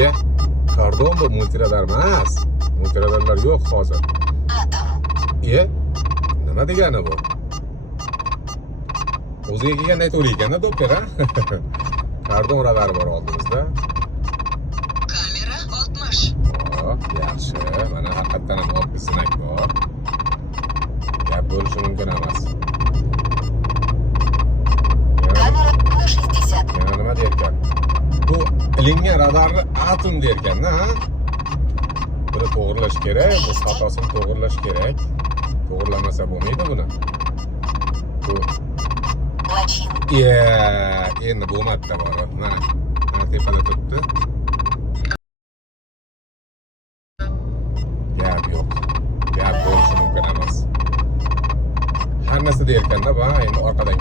Iye, kardon bu multiradar emas. Multiradarlar yo'q hozir. Iye, nima degani bu? O'ziga kelganda aytavering ekanda doktor, ha? Kardon radari bor oldimizda. Kamera 60. Hop, yaxshi. Mana haqiqatan ham oddiy sinak bor. Gap bo'lishi mumkin emas. Kamera 60. Yana nima derkan? Bu ilingan radarni atom derkan-da, ha? Buni to'g'irlash kerak, bu xatosini to'g'irlash kerak. To'g'irlamasa bo'lmaydi buni. Bu Лачин. endi bo'lmadi bor. Mana tepada turibdi. Gap yo'q. Gap bo'lishi mumkin emas. Hammasi derkanda, endi orqadan